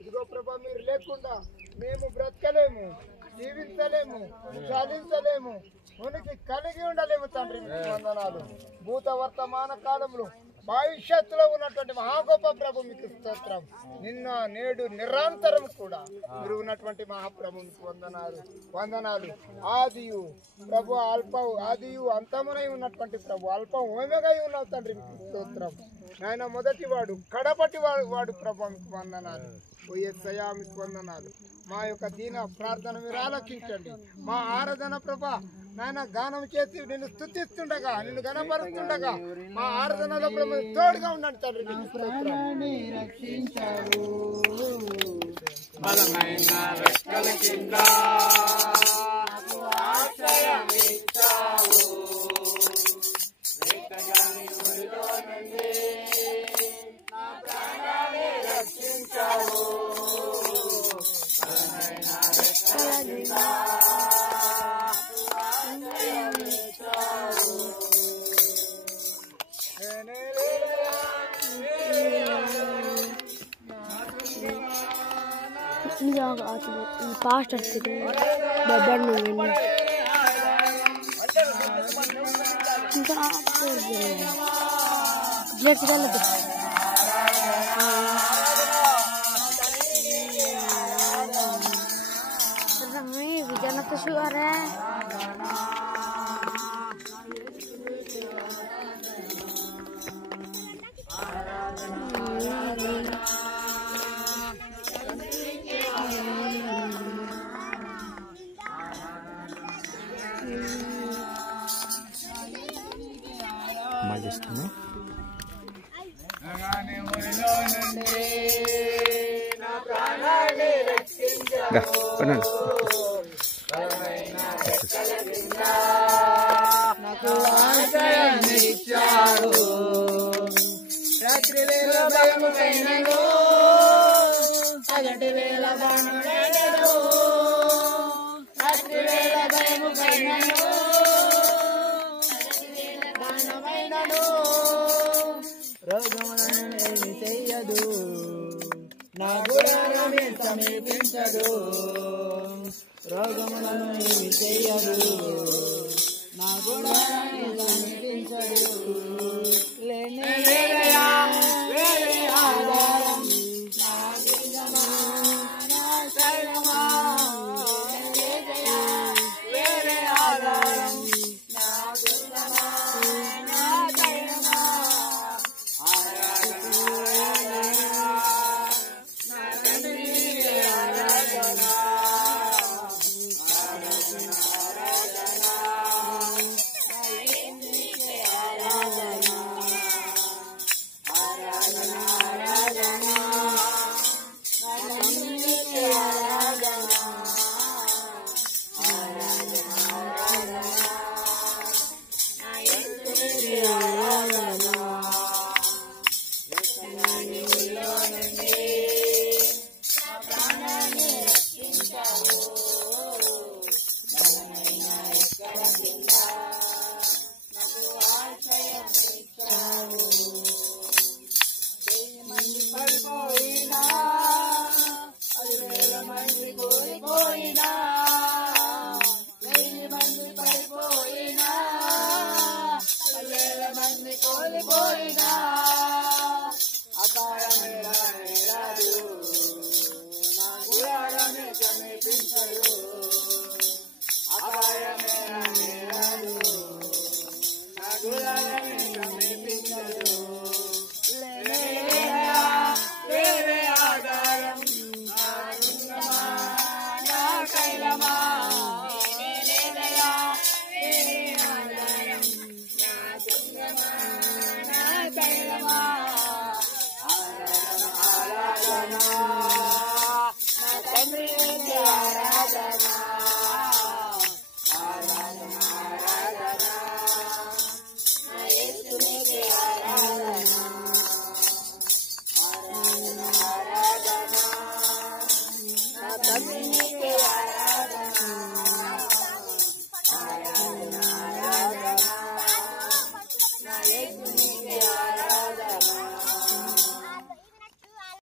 ఇదిగో ప్రభా, మీరు లేకుండా మేము బ్రతకలేము, జీవించలేము, చాలించలేము, ఉనికి కలిగి ఉండలేము తండ్రి. వందనాలు. భూత వర్తమాన కాలంలో భవిష్యత్తులో ఉన్నటువంటి మహా గొప్ప ప్రభు మీకు స్తోత్రం. నిన్న నేడు నిరంతరం కూడా మీరు ఉన్నటువంటి మహాప్రభు మీకు వందనాలు. వందనాలు. ఆదియు ప్రభు అల్పం, ఆదియు అంతమునై ఉన్నటువంటి ప్రభు అల్పం ఓమెగా ఉన్నావు తండ్రి మీకు స్తోత్రం. నాయన మొదటి వాడు కడపటి వాడు ప్రభు మీకు వందనాలు. ఓయెస్సయ్యా మీకు వందనాలు. మా యొక్క దీన ప్రార్థన మీరు ఆలకించండి. మా ఆరాధన ప్రభా నాయన గానం చేసి నిన్ను స్తుతిస్తుండగా, నిన్ను గణపరుస్తుండగా మా ఆరాధనలో మీరు తోడుగా ఉండండి తండ్రి. రక్షించారు బలమైన రెక్కల కింద फास्ट हटते बब्बर विजय तो शुगर है। రాత్రి వేళ భయము కైనను పగటి వేళ బాణమైనను, రాత్రి వేళ భయము కైనను పగటి వేళ బాణమైనను, రోగములను ఏమి చెయ్యదు, నా గుణమే సమీపించదు, రోగములను ఏమి చెయ్యదు, నా గుణమే సమీపించదు.